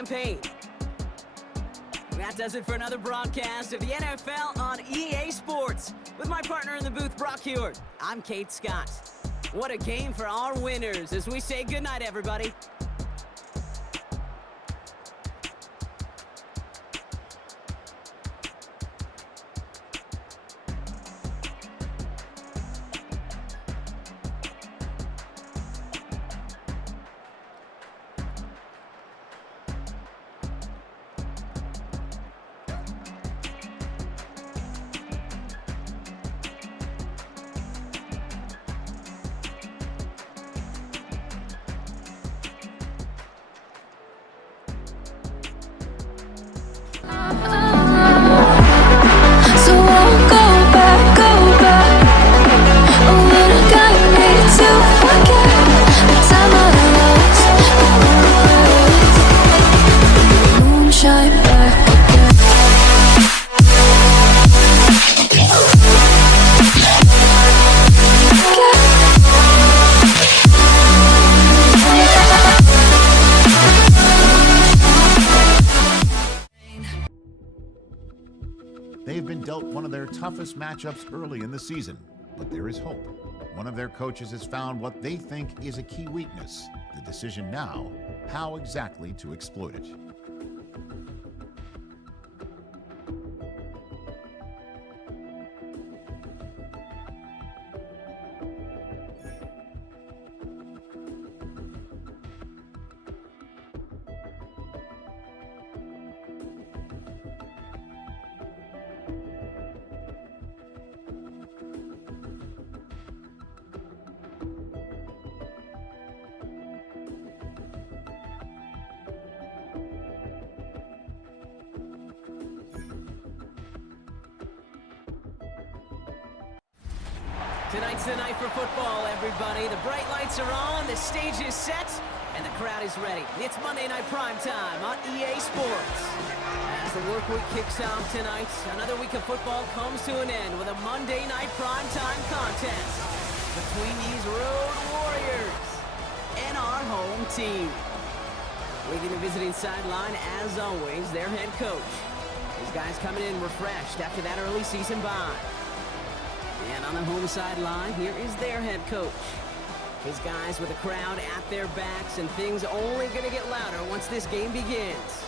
campaign. That does it for another broadcast of the NFL on EA Sports. With my partner in the booth, Brock Hewitt, I'm Kate Scott. What a game for our winners as we say goodnight, everybody. They've been dealt one of their toughest matchups early in the season, but there is hope. One of their coaches has found what they think is a key weakness. The decision now, how exactly to exploit it. Tonight's the night for football, everybody. The bright lights are on, the stage is set, and the crowd is ready. It's Monday Night Prime Time on EA Sports. As the work week kicks off tonight, another week of football comes to an end with a Monday Night Prime Time contest between these road warriors and our home team. Leading the visiting sideline, as always, their head coach. These guys coming in refreshed after that early season bye. And on the home sideline, here is their head coach. His guys with a crowd at their backs, and things only going to get louder once this game begins.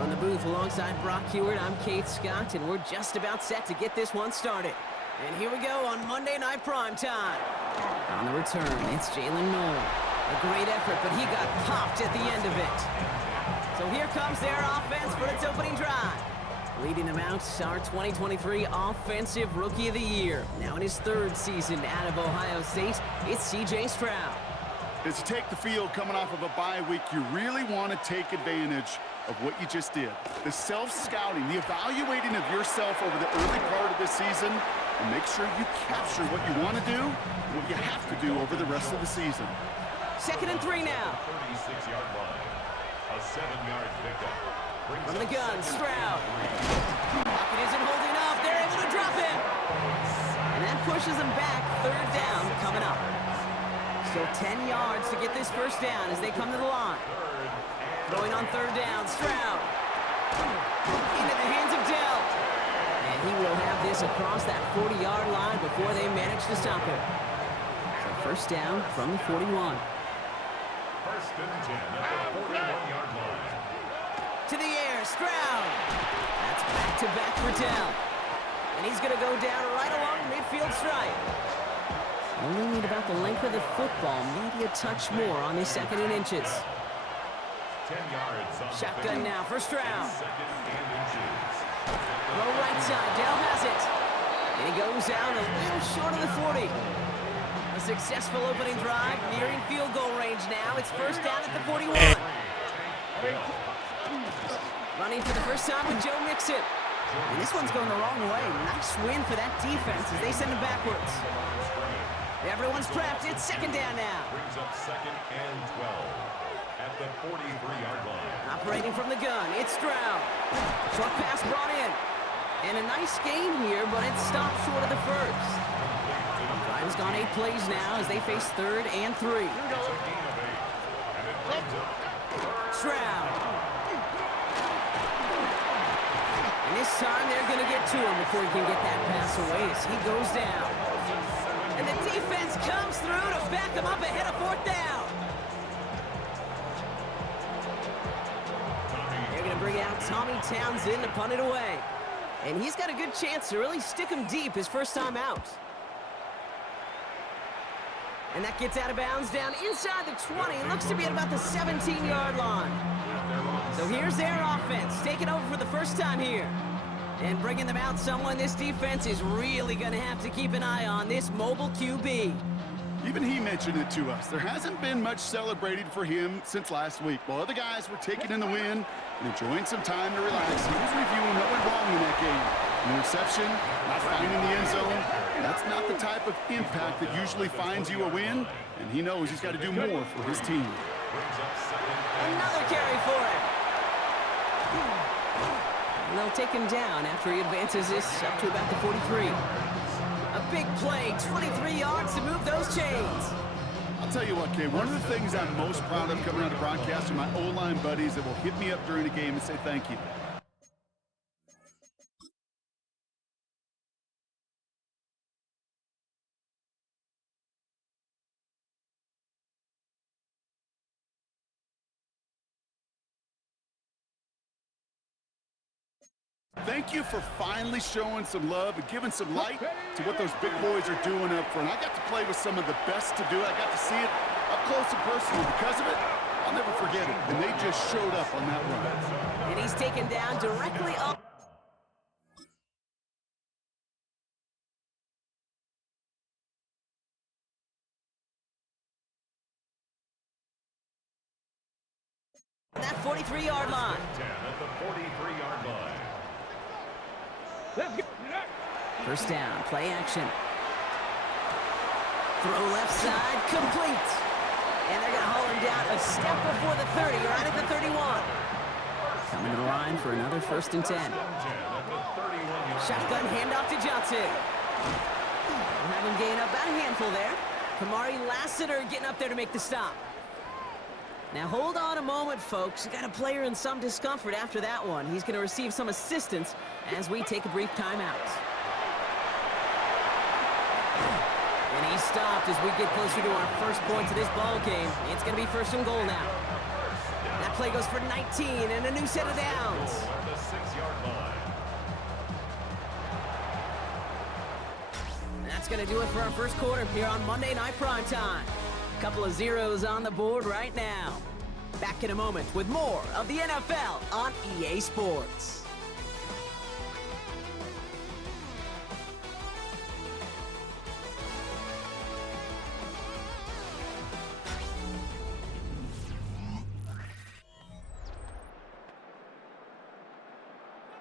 On the booth alongside Brock Hewitt, I'm Kate Scott, and we're just about set to get this one started. And here we go on Monday Night Prime Time. On the return, it's Jalen Noel. A great effort, but he got popped at the end of it. So here comes their offense for its opening drive. Leading them out, our 2023 Offensive Rookie of the Year. Now in his third season out of Ohio State, it's C.J. Stroud. As you take the field coming off of a bye week, you really want to take advantage of what you just did. The self-scouting, the evaluating of yourself over the early part of the season, and make sure you capture what you want to do, what you have to do over the rest of the season. 2nd and 3 now. 36-yard line. A 7-yard pickup. From the gun, Stroud. Pocket isn't holding up. They're able to drop him. And that pushes them back. 3rd down coming up. Still 10 yards to get this first down as they come to the line. Throwing on 3rd down, Stroud. Into the hands of Dell. And he will have this across that 40-yard line before they manage to stop him. So first down from the 41. 1st and 10 at the 41-yard line. To the air, Stroud. That's back-to-back for Dell. And he's going to go down right along the midfield stripe. Only need about the length of the football, maybe a touch more on the 2nd and inches. 10 yards on Shotgun now for Stroud. 2nd and inches. Throw right side, Dell has it. And he goes out a little short of the 40. A successful opening drive, nearing field goal range now. It's first down at the 41. Running for the first time with Joe Mixon. And this one's going the wrong way. Nice win for that defense as they send him backwards. Everyone's prepped. It's second down now. Brings up second and 12 at the 43-yard line. Operating from the gun, it's Stroud. Short pass brought in. And a nice gain here, but it stopped short of the first. Drive has gone 8 plays now as they face 3rd and 3. It's a gain of 8, and it brings up Stroud. And this time they're going to get to him before he can get that pass away as he goes down. And the defense comes through to back him up ahead of 4th down. They're going to bring out Tommy Townsend to punt it away. And he's got a good chance to really stick him deep his first time out. And that gets out of bounds down inside the 20. Looks to be at about the 17-yard line. So here's their offense, taking over for the first time here. And bringing them out someone this defense is really going to have to keep an eye on, this mobile QB. Even he mentioned it to us. There hasn't been much celebrated for him since last week. While other guys were taking in the win and enjoying some time to relax, he was reviewing what went wrong in that game. An interception, not finding the end zone. That's not the type of impact that usually finds you a win, and he knows he's got to do more for his team. Another carry for him. And they'll take him down after he advances this up to about the 43. A big play, 23 yards to move those chains. I'll tell you what, Kay, one of the things I'm most proud of coming out of broadcast are my O-line buddies that will hit me up during the game and say thank you. Thank you for finally showing some love and giving some light to what those big boys are doing up front. I got to play with some of the best to do it. I got to see it up close and personal. Because of it, I'll never forget it. And they just showed up on that run. And he's taken down directly up. That 43-yard line. 10 at the 43-yard line. First down, play action. Throw left side, complete. And they're going to haul him down a step before the 30, right at the 31. Coming to the line for another 1st and 10. Shotgun handoff to Johnson. We'll have him gain about a handful there. Kamari Lassiter getting up there to make the stop. Now hold on a moment, folks. You got a player in some discomfort after that one. He's going to receive some assistance as we take a brief timeout. And he's stopped as we get closer to our first points of this ball game. It's going to be 1st and goal now. That play goes for 19 and a new set of downs. At the 6-yard line. That's going to do it for our first quarter here on Monday Night Primetime. Couple of zeros on the board right now. Back in a moment with more of the NFL on EA Sports.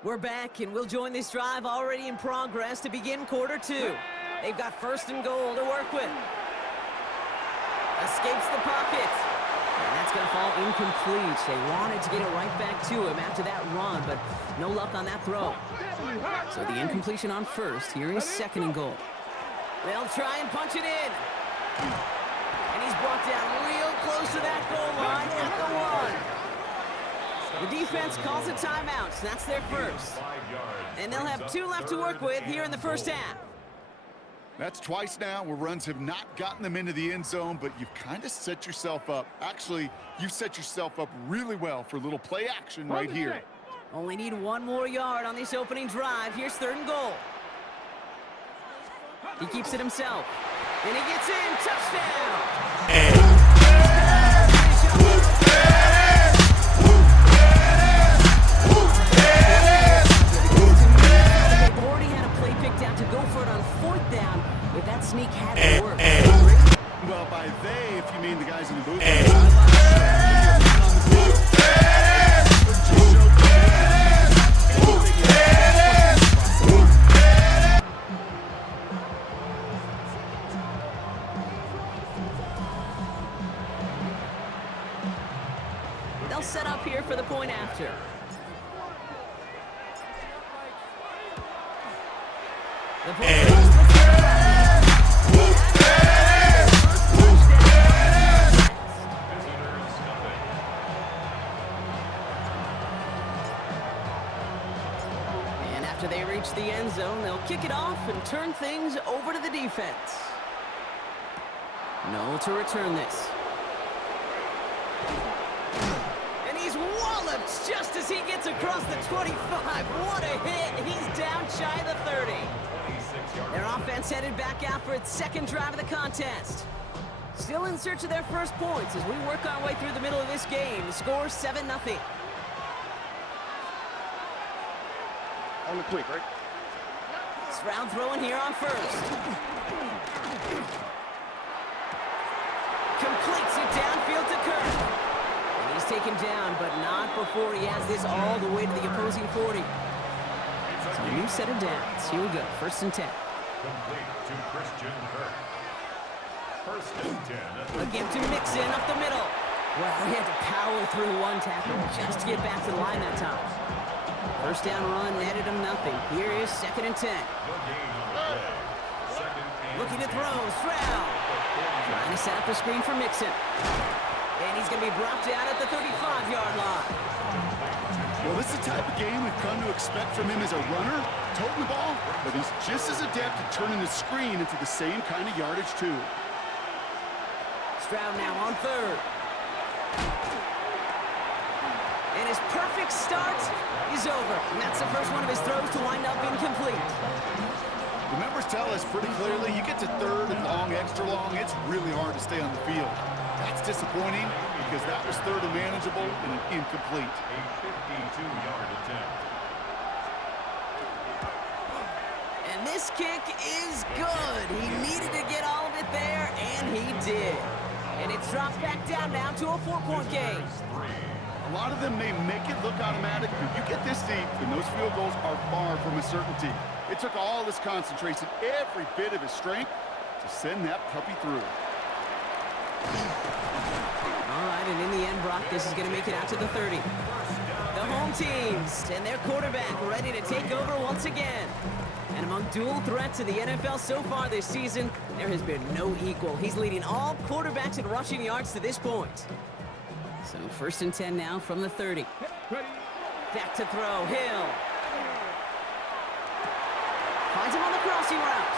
We're back, and we'll join this drive already in progress to begin quarter 2. They've got 1st and goal to work with. Escapes the pocket. And that's going to fall incomplete. They wanted to get it right back to him after that run, but no luck on that throw. So the incompletion on 1st. Here is 2nd and goal. They'll try and punch it in. And he's brought down real close to that goal line at the 1. The defense calls a timeout. So that's their 1st. And they'll have 2 left to work with here in the first half. That's twice now where runs have not gotten them into the end zone, but you've kind of set yourself up. Actually, you've set yourself up really well for a little play action right here. Only need 1 more yard on this opening drive. Here's 3rd and goal. He keeps it himself. And he gets in. Touchdown! They've already had a play picked out to go for it on 4th down. If that sneak hadn't worked. Well, by they, if you mean the guys in the booth. set up here for the point after. The and after they reach the end zone, they'll kick it off and turn things over to the defense. No to return this. And he's walloped just as he gets across the 25. What a hit. He's down shy of the 30. Their offense headed back out for its second drive of the contest. Still in search of their first points as we work our way through the middle of this game. The score 7-0. On the quick, right? Stroud throwing here on first. Completes it downfield to Kirk. And he's taken down, but not before he has this all the way to the opposing 40. So a new set of downs. Here we go. 1st and 10. Complete to Christian Kirk. 1st and 10. A give to Mixon up the middle. Well, he had to power through one tackle just to get back to the line that time. 1st down run netted him nothing. Here is 2nd and 10. No gain on the play. 2nd and Looking to throw. Stroud. Trying to set up the screen for Mixon. And he's going to be brought down at the 35-yard line. Well, this is the type of game we've come to expect from him as a runner, toting the ball, but he's just as adept at turning the screen into the same kind of yardage, too. Stroud now on 3rd. And his perfect start is over. And that's the first one of his throws to wind up incomplete. The numbers tell us pretty clearly, you get to 3rd and long, extra long, it's really hard to stay on the field. That's disappointing because that was 3rd and manageable and an incomplete. A 52-yard attempt. And this kick is good. He needed to get all of it there, and he did. And it's dropped back down now to a 4-point game. A lot of them may make it look automatic, but you get this deep, and those field goals are far from a certainty. It took all his concentration, every bit of his strength, to send that puppy through. All right, and in the end, Brock, this is going to make it out to the 30. The home teams and their quarterback ready to take over once again. And among dual threats in the NFL so far this season, there has been no equal. He's leading all quarterbacks in rushing yards to this point. So 1st and 10 now from the 30. Back to throw, Hill. Finds him on the crossing route.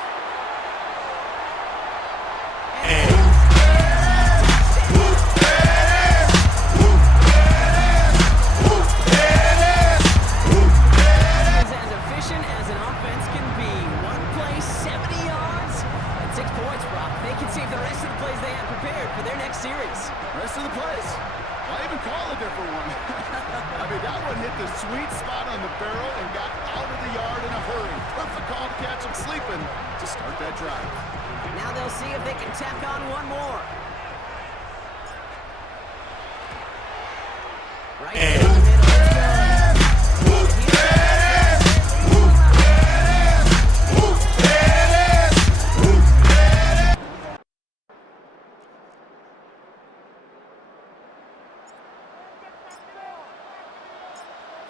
Sweet spot on the barrel and got out of the yard in a hurry. Perfect call to catch him sleeping to start that drive. Now they'll see if they can tack on one more. Right in the middle.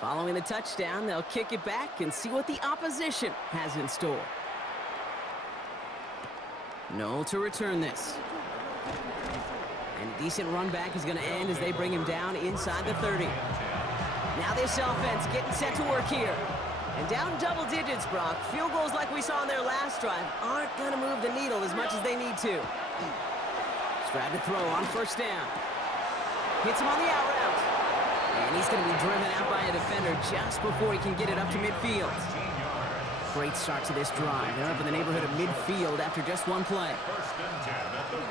Following the touchdown, they'll kick it back and see what the opposition has in store. No to return this. And a decent run back is going to end as they bring him down inside the 30. Now this offense getting set to work here. And down double digits, Brock. Field goals like we saw on their last drive aren't going to move the needle as much as they need to. Stroud to throw on 1st down. Hits him on the out route. And he's going to be driven out by a defender just before he can get it up to midfield. Great start to this drive. They're up in the neighborhood of midfield after just one play.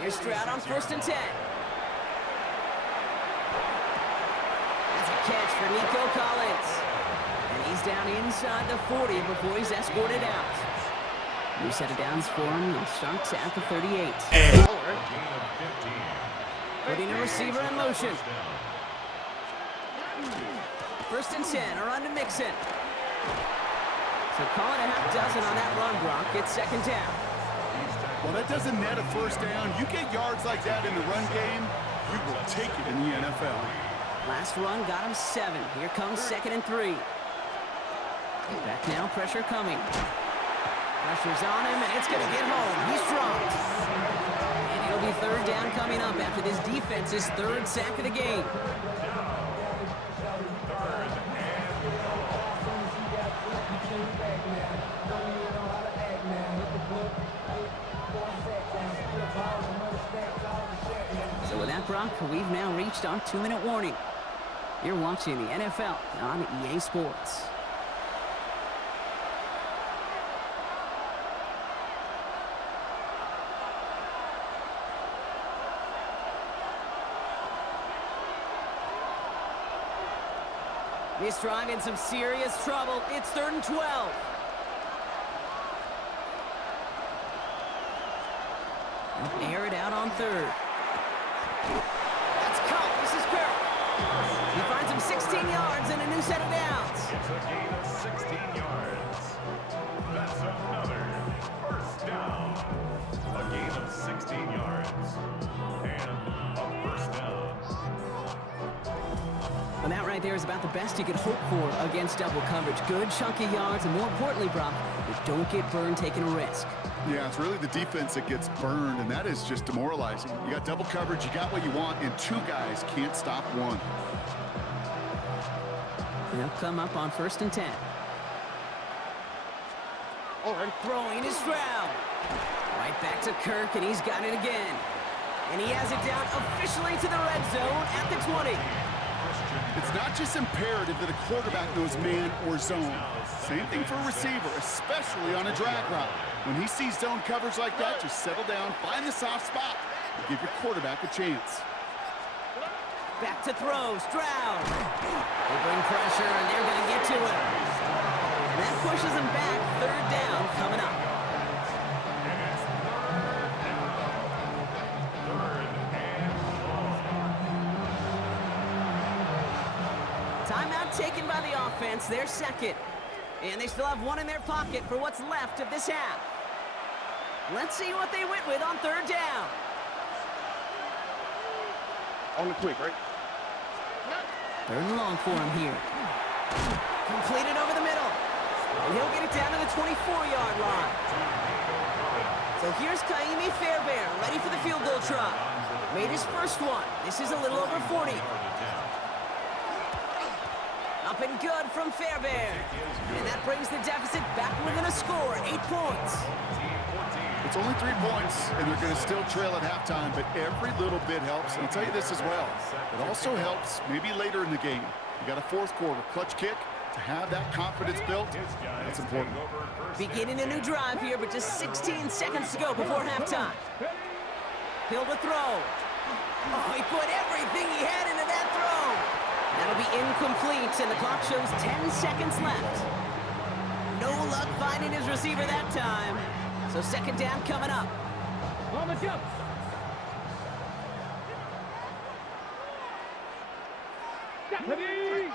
Here's Stroud on 1st and 10. That's a catch for Nico Collins. And he's down inside the 40 before he's escorted out. New set of downs for him. He starts at the 38. Putting a receiver in motion. 1st and 10, around to Mixon. So call it a half dozen on that run, Brock. It's 2nd down. Well, that doesn't net a 1st down. You get yards like that in the run game, you will take it in the NFL. Last run got him 7. Here comes 2nd and 3. Back now, pressure coming. Pressure's on him, and it's going to get home. He's dropped. And it'll be 3rd down coming up after this defense's 3rd sack of the game. So with that, Brock, we've now reached our 2-minute warning. You're watching the NFL on EA Sports. This drive in some serious trouble. It's 3rd and 12. Air it out on 3rd. That's caught. This is Kirk. He finds him 16 yards and a new set of downs. It's a gain of 16 yards. That's another first down. A gain of 16 yards. And a first down. Well, that right there is about the best you could hope for against double coverage. Good chunky yards, and more importantly, Brock, you don't get burned taking a risk. Yeah, it's really the defense that gets burned, and that is just demoralizing. You got double coverage, you got what you want, and 2 guys can't stop one. They'll come up on 1st and 10. Throwing is Stroud. Right back to Kirk, and he's got it again. And he has it down officially to the red zone at the 20. It's not just imperative that a quarterback knows man or zone. Same thing for a receiver, especially on a drag route. When he sees zone coverage like that, just settle down, find the soft spot, and give your quarterback a chance. Back to throw, Stroud. They bring pressure, and they're going to get to him. And that pushes him back. 3rd down coming up. Timeout taken by the offense, their 2nd. And they still have 1 in their pocket for what's left of this half. Let's see what they went with on 3rd down. On the quick, right? 3rd and long for him here. Completed over the middle. And he'll get it down to the 24-yard line. So here's Kaimi Fairbairn, ready for the field goal try. Made his first one. This is a little over 40. Up and good from Fairbairn. And that brings the deficit back within a score, 8 points. It's only 3 points, and they're going to still trail at halftime, but every little bit helps. And I'll tell you this as well. It also helps maybe later in the game. You got a 4th quarter clutch kick. To have that confidence built, that's important. Beginning a new drive here, but just 16 seconds to go before halftime. Hill to throw. Oh, he put everything he had into that throw. That'll be incomplete, and the clock shows 10 seconds left. No luck finding his receiver that time. So 2nd down coming up. On the jump. Ready?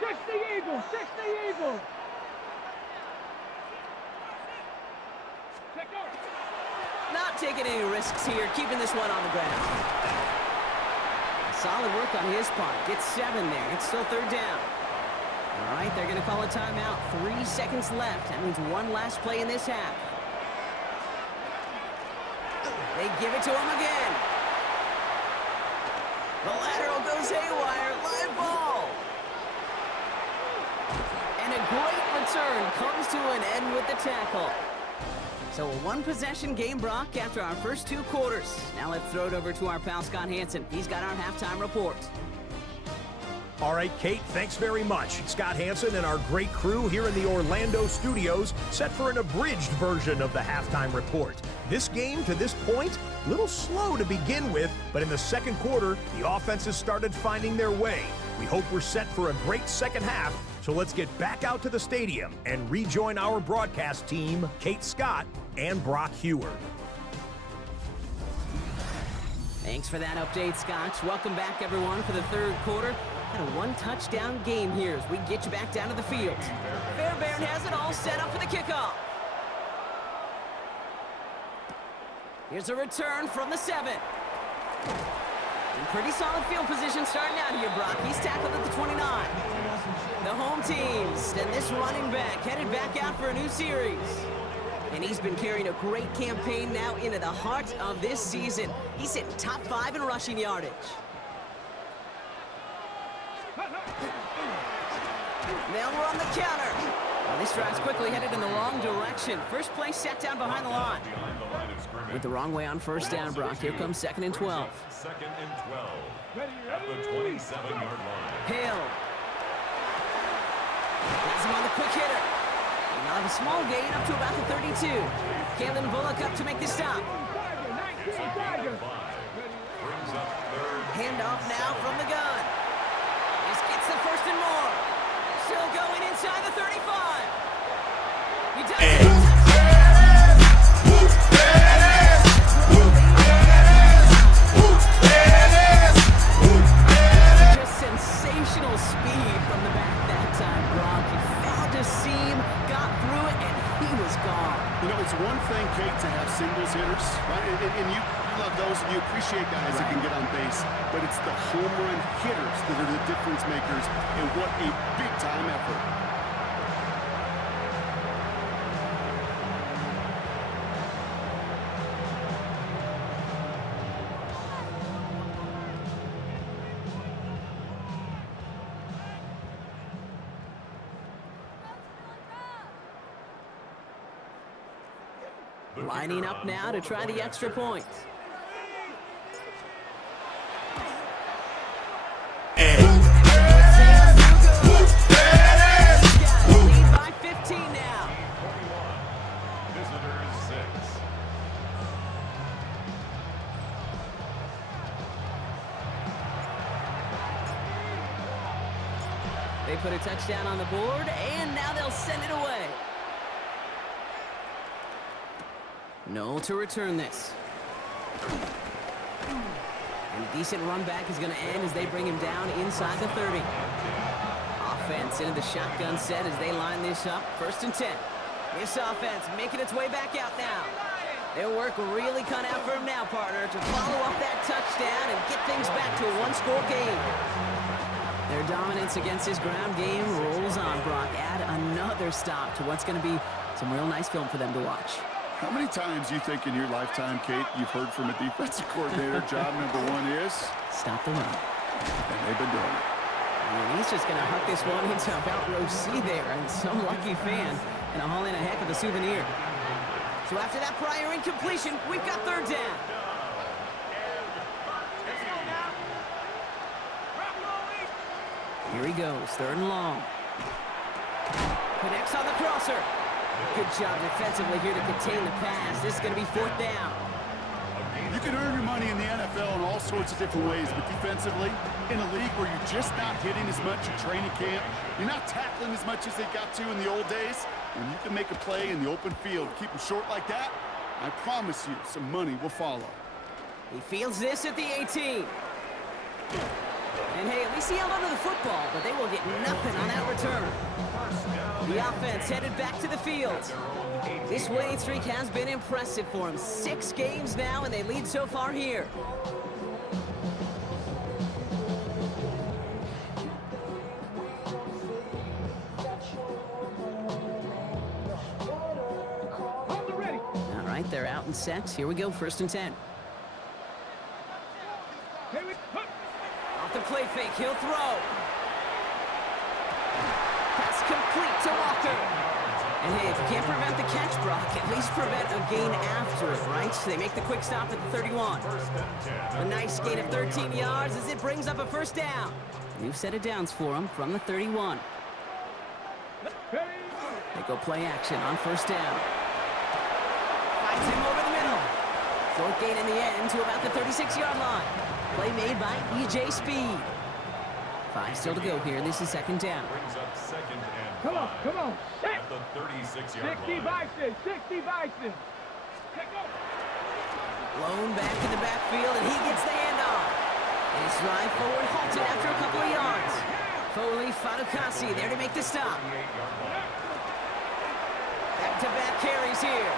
60 Eagles, 60 Eagles. Not taking any risks here, keeping this one on the ground. Solid work on his part. Gets 7 there. It's still 3rd down. All right, they're going to call a timeout. 3 seconds left. That means 1 last play in this half. They give it to him again. The lateral goes haywire. Live ball. And a great return comes to an end with the tackle. So a 1-possession game, Brock, after our first 2 quarters. Now let's throw it over to our pal Scott Hansen. He's got our halftime report. All right, Kate, thanks very much. Scott Hansen and our great crew here in the Orlando studios set for an abridged version of the halftime report. This game, to this point, a little slow to begin with, but in the 2nd quarter, the offenses started finding their way. We hope we're set for a great second half, so let's get back out to the stadium and rejoin our broadcast team, Kate Scott and Brock Hewer. Thanks for that update, Scott. Welcome back, everyone, for the 3rd quarter. Got a 1-touchdown game here as we get you back down to the field. Fairbairn has it all set up for the kickoff. Here's a return from the 7. In pretty solid field position starting out here, Brock. He's tackled at the 29. The home teams and this running back headed back out for a new series. And he's been carrying a great campaign now into the heart of this season. He's hitting top 5 in rushing yardage. Now we're on the counter. Well, this drive's quickly headed in the wrong direction. First play set down behind the line. With the wrong way on first down, Brock. Here comes 2nd and 12. 2nd and 12 at the 27-yard line. Hill. Has him on the quick hitter. And they'll have a small gain up to about the 32. Kalen Bullock up to make the stop. Handoff now from the gun. This gets the 1st and more. Still going inside the 35. He does it. Just sensational speed from the back that time, Brock. He found a seam, got through it, and he was gone. You know, it's one thing, Kate, to have singles hitters, right? And you love those, and you appreciate guys that can get on base. But it's the home run hitters that are the difference makers, and what a big-time effort. Lining up now to try the extra point. Lead by 15 now. 41. Visitors 6. They put a touchdown on the board, and now they'll send it away. No to return this. And a decent run back is going to end as they bring him down inside the 30. Offense into the shotgun set as they line this up. 1st and 10. This offense making its way back out now. Their work really cut out for him now, partner, to follow up that touchdown and get things back to a one-score game. Their dominance against this ground game rolls on, Brock. Add another stop to what's going to be some real nice film for them to watch. How many times do you think in your lifetime, Kate, you've heard from a defensive coordinator, job number 1 is? Stop the run. And they've been doing it. And he's just going to huck this one into about row C there, and some lucky fan going to haul in a heck of a souvenir. So after that prior incompletion, we've got 3rd down. Here he goes, 3rd and long. Connects on the crosser. Good job defensively here to contain the pass. This is going to be 4th down. You can earn your money in the NFL in all sorts of different ways, but defensively, in a league where you're just not hitting as much in training camp, you're not tackling as much as they got to in the old days, when you can make a play in the open field, keep them short like that, I promise you some money will follow. He fields this at the 18. And hey, at least he held onto the football, but they will get nothing on that return. The offense headed back to the field. This winning streak has been impressive for him. 6 games now, and they lead so far here. All right, they're out and set. Here we go, 1st and 10. Off the play fake, he'll throw. Pass complete to Walker. And hey, if you can't prevent the catch, Brock, at least prevent a gain after it, right? They make the quick stop at the 31. A nice gain of 13 yards as it brings up a 1st down. New set of downs for him from the 31. They go play action on 1st down. Finds him over the middle. 4th gain in the end to about the 36-yard line. Play made by E.J. Speed. 5 still to go here. This is 2nd down. Brings up 2nd and 5. Come on. At the 36-yard 60 Bison, 60 Bison. Blown back in the backfield, and he gets the handoff. And his drive forward halted after a couple of yards. Foley, Fadukasi there to make the stop. Back-to-back carries here.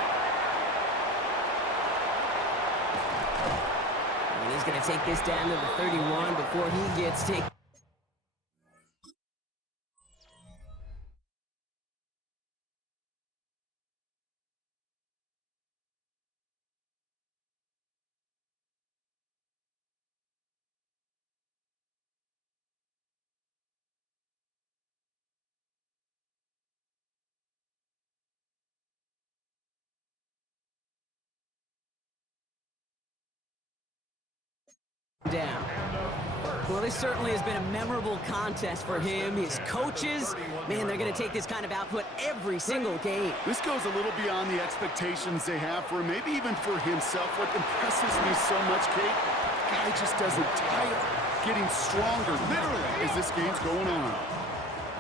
And his He's going to take this down to the 31 before he gets taken. Down. Well, this certainly has been a memorable contest for him. His coaches, man, they're going to take this kind of output every single game. This goes a little beyond the expectations they have for him, maybe even for himself. What impresses me so much, Kate, the guy just doesn't tire. Getting stronger, literally, as this game's going on.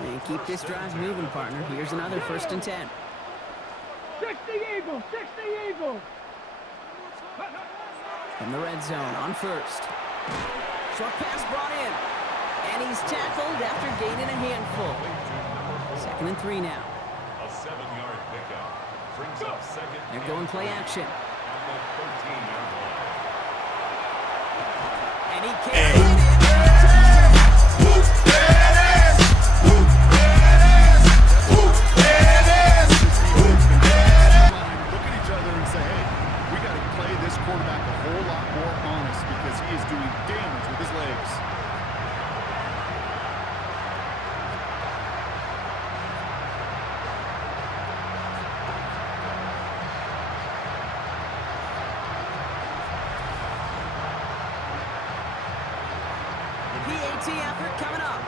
And keep this drive moving, partner. Here's another 1st and 10. 60 Eagles, 60 Eagles. From the red zone on 1st. Short pass brought in. And he's tackled after gaining a handful. 2nd and 3 now. A 7-yard pickup brings up 2nd. They're going play action. On the 13-yard line. And he can't get it. Look at each other and say, hey, we got to play this quarterback a whole lot more honest because he is doing damage with his legs. PAT effort coming up.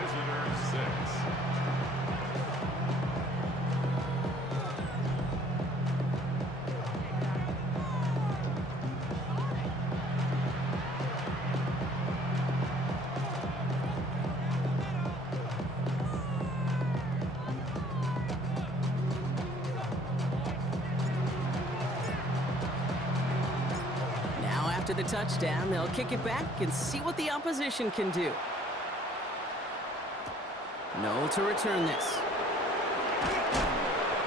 Visitors 6. Now after the touchdown, they'll kick it back and see what the opposition can do. No to return this.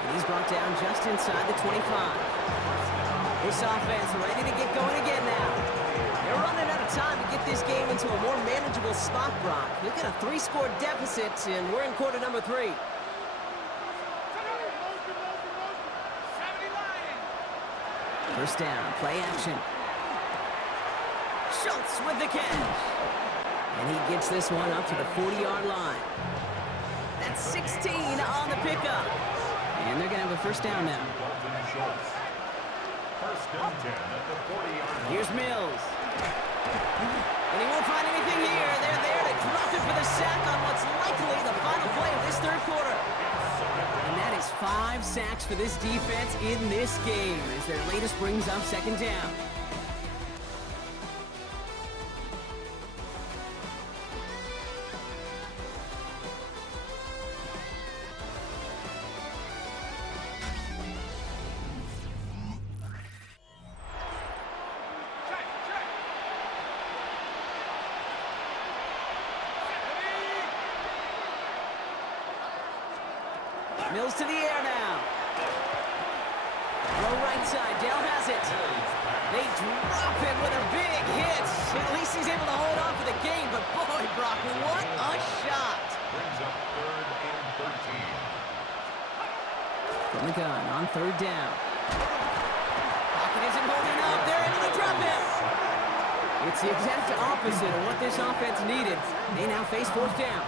And he's brought down just inside the 25. This offense ready to get going again now. They're running out of time to get this game into a more manageable spot, Brock. Look at a 3-score deficit, and we're in quarter number 3. First down, play action. Schultz with the catch. And he gets this one up to the 40-yard line. That's 16 on the pickup. And they're going to have a first down now. Dalton Schultz. 1st and 10 at the 40-yard line. Here's Mills. And he won't find anything here. They're there to drop it for the sack on what's likely the final play of this 3rd quarter. And that is 5 sacks for this defense in this game as their latest brings up 2nd down. Mills to the air now. Low right side, Dale has it. They drop him with a big hit. At least he's able to hold on for the game, but boy, Brock, what a shot. Brings up 3rd and 13. From the gun on 3rd down. Pocket isn't holding up. They're able to drop him. It's the exact opposite of what this offense needed. They now face 4th down.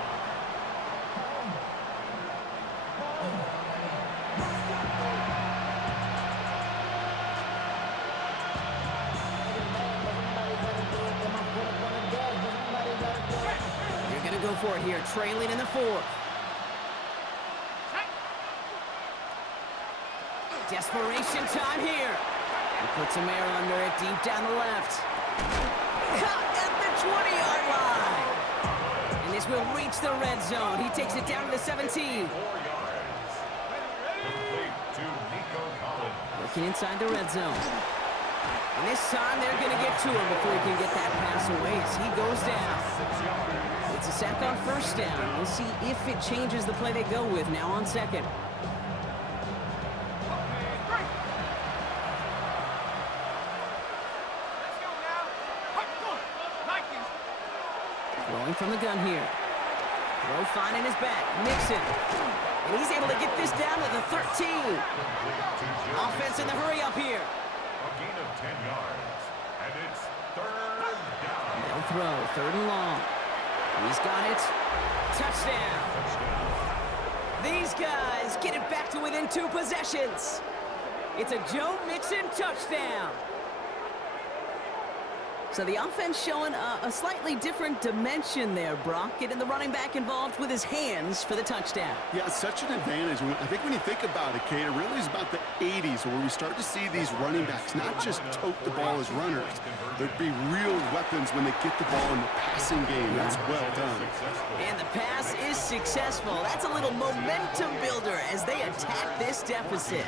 Go for it here, trailing in the 4th. Desperation time here. He puts a air under it deep down the left. Caught at the 20-yard line. And this will reach the red zone. He takes it down to the 17. 4 yards. Complete to Nico Collins. Working inside the red zone. And this time they're going to get to him before he can get that pass away as he goes down. 6 yards. It's a sack on first down. We'll see if it changes the play they go with now on second. Throwing from the gun here. Throw finding his back. Nixon. And he's able to get this down to the 13. Offense in the hurry up here. A gain of 10 yards. And it's third down. They'll throw. Third and long. He's got it. Touchdown. These guys get it back to within 2 possessions. It's a Joe Mixon touchdown. So the offense showing a slightly different dimension there, Brock. Getting the running back involved with his hands for the touchdown. Yeah, it's such an advantage. I think when you think about it, Kate, it really is about the 80s where we start to see these running backs not just tote the ball as runners. There'd be real weapons when they get the ball in the passing game. That's well done. And the pass is successful. That's a little momentum builder as they attack this deficit.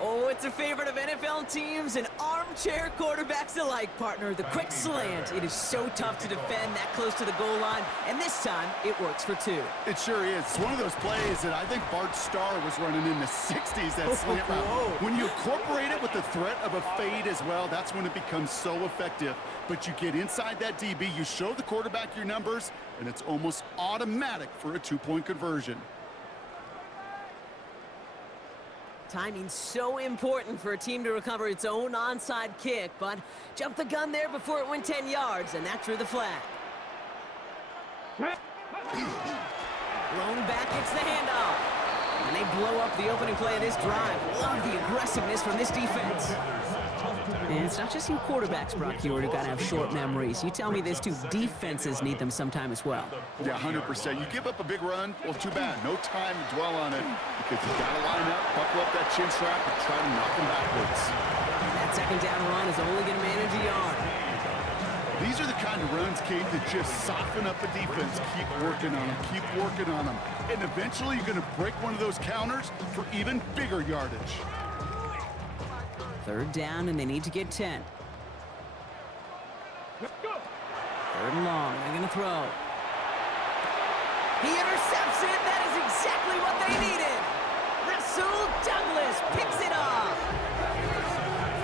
Oh, it's a favorite of NFL teams and armchair quarterbacks alike, partner. The quick slant. It is so tough to defend that close to the goal line, and this time it works for 2. It sure is. It's one of those plays that I think Bart Starr was running in the 60s, that slant route. When you incorporate it with the threat of a fade as well, that's when it becomes so effective. But you get inside that DB, you show the quarterback your numbers, and it's almost automatic for a 2-point conversion. Timing's so important for a team to recover its own onside kick, but jumped the gun there before it went 10 yards, and that drew the flag. Blown back, it's the handoff. And they blow up the opening play of this drive. Love the aggressiveness from this defense. And it's not just you quarterbacks, Brock Hewitt, who got to have short memories. You tell me this too, defenses need them sometime as well. Yeah, 100%. You give up a big run, well, too bad. No time to dwell on it because you got to line up, buckle up that chin strap, and try to knock them backwards. That second down run is only going to manage a yard. These are the kind of runs, Kate, that just soften up the defense. Keep working on them, keep working on them. And eventually you're going to break one of those counters for even bigger yardage. Third down, and they need to get 10. Third and long. They're going to throw. He intercepts it. That is exactly what they needed. Rasul Douglas picks it off.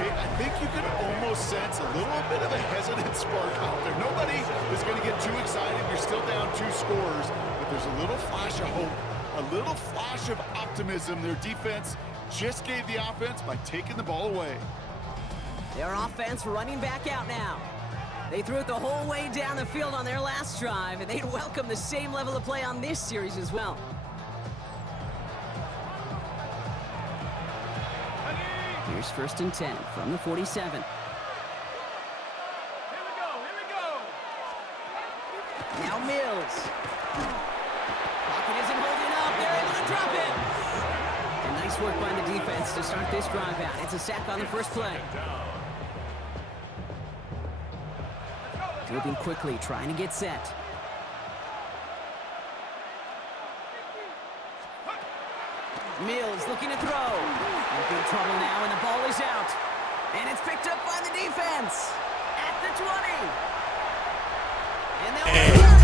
Hey, I think you can almost sense a little bit of a hesitant spark out there. Nobody is going to get too excited. You're still down 2 scores, but there's a little flash of hope, a little flash of optimism. Their defense just gave the offense by taking the ball away. Their offense running back out now. They threw it the whole way down the field on their last drive, and they'd welcome the same level of play on this series as well. Here's 1st and 10 from the 47. Here we go. Now Mills. Pocket isn't holding up. They're able to drop it. And nice work by the defense to start this drive out. It's a sack on the first play. Moving quickly, trying to get set. Mills looking to throw. In big trouble now, and the ball is out. And it's picked up by the defense at the 20. And they'll...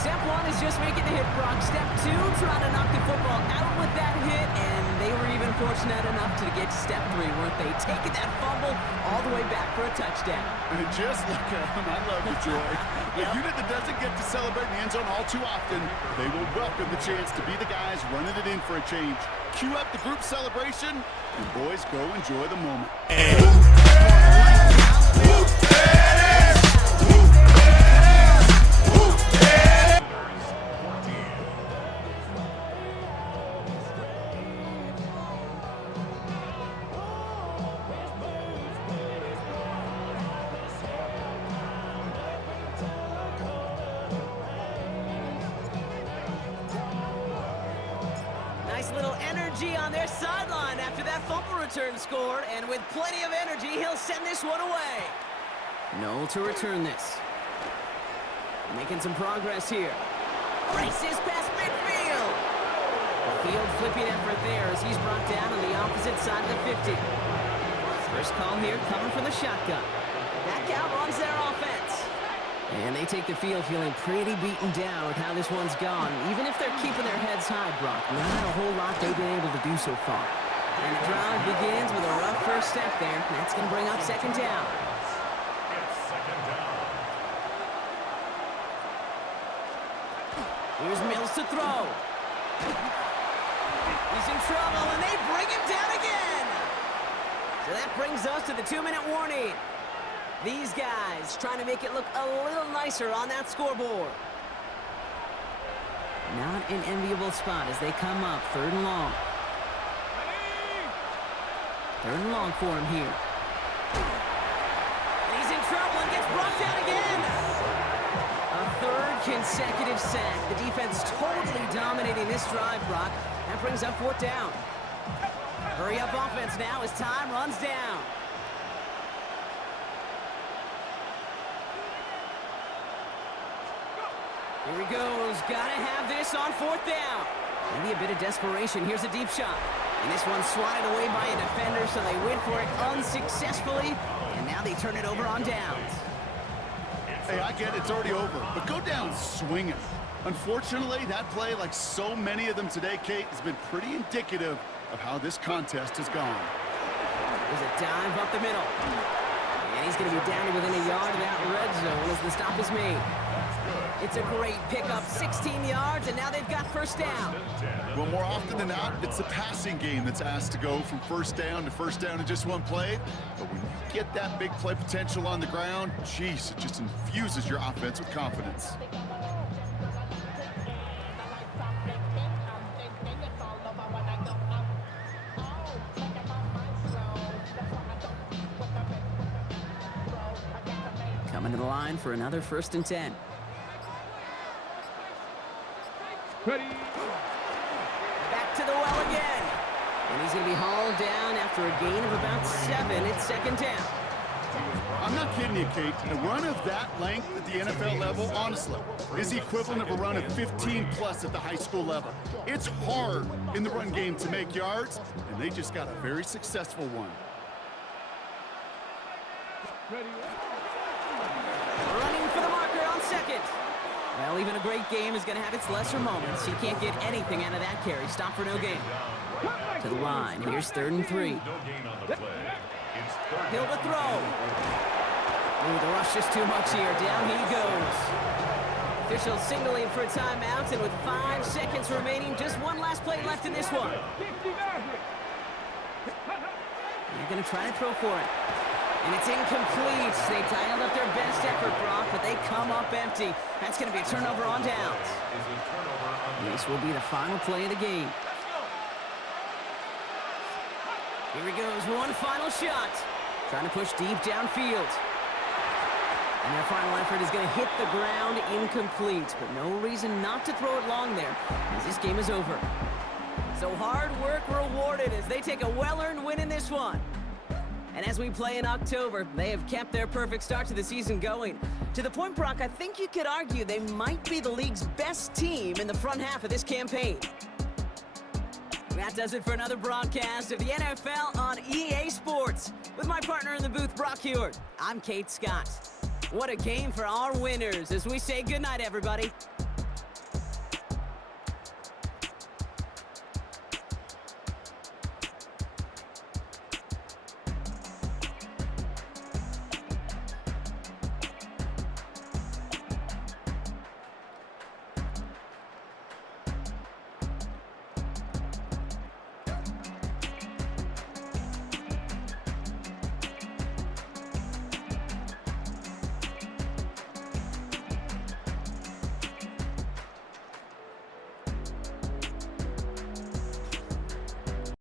Step 1 is just making the hit, Brock. Step 2, trying to knock the football out with that hit, and they were even fortunate enough to get to step 3, weren't they? Taking that fumble all the way back for a touchdown. And just like I love you, Joy. The unit that doesn't get to celebrate in the end zone all too often, they will welcome the chance to be the guys running it in for a change. Cue up the group celebration, and boys, go enjoy the moment. Nice little energy energy on their sideline after that fumble return scored, and with plenty of energy, he'll send this one away. Noel to return this. Making some progress here. Races past midfield. A field flipping effort there as he's brought down on the opposite side of the 50. First call here coming from the shotgun. Back out runs their offense. And they take the field feeling pretty beaten down with how this one's gone. Even if they're keeping their heads high, Brock, not a whole lot they've been able to do so far. And the drive begins with a rough first step there. That's going to bring up second down. It's second down. Here's Mills to throw. He's in trouble, and they bring him down again. So that brings us to the 2-minute warning. These guys trying to make it look a little nicer on that scoreboard. Not an enviable spot as they come up 3rd and long. 3rd and long for him here. And he's in trouble and gets brought down again. A 3rd consecutive sack. The defense totally dominating this drive, Brock. That brings up 4th down. Hurry up offense now as time runs down. Here he goes. Gotta have this on 4th down. Maybe a bit of desperation. Here's a deep shot. And this one's swatted away by a defender, so they went for it unsuccessfully. And now they turn it over on downs. Hey, I get it, it's already over, but go down swinging. Unfortunately, that play, like so many of them today, Kate, has been pretty indicative of how this contest has gone. There's a dive up the middle. And he's going to be down to within a yard of that red zone as the stop is made. It's a great pickup, 16 yards, and now they've got first down. Well, more often than not, it's the passing game that's asked to go from first down to first down in just one play. But when you get that big play potential on the ground, geez, it just infuses your offense with confidence. Coming to the line for another 1st and 10. Ready. Back to the well again. And he's going to be hauled down after a gain of about 7. It's 2nd down. I'm not kidding you, Kate. A run of that length at the NFL level, honestly, is the equivalent of a run of 15+ at the high school level. It's hard in the run game to make yards, and they just got a very successful one. Ready. Running for the marker on 2nd. Well, even a great game is going to have its lesser moments. He can't get anything out of that carry. Stop for no gain. To the line. Here's 3rd and 3. No gain on the play. It's third Hill to down. throw. Ooh, the rush just too much here. Down he goes. Officials signaling for a timeout, and with 5 seconds remaining, just one last play left in this one. They're going to try to throw for it. And it's incomplete. They dialed up their best effort, Brock, but they come up empty. That's going to be a turnover on downs. This will be the final play of the game. Here he goes, one final shot. Trying to push deep downfield. And their final effort is going to hit the ground incomplete, but no reason not to throw it long there, as this game is over. So hard work rewarded as they take a well-earned win in this one. And as we play in October, they have kept their perfect start to the season going. To the point, Brock, I think you could argue they might be the league's best team in the front half of this campaign. That does it for another broadcast of the NFL on EA Sports. With my partner in the booth, Brock Heward, I'm Kate Scott. What a game for our winners as we say goodnight, everybody.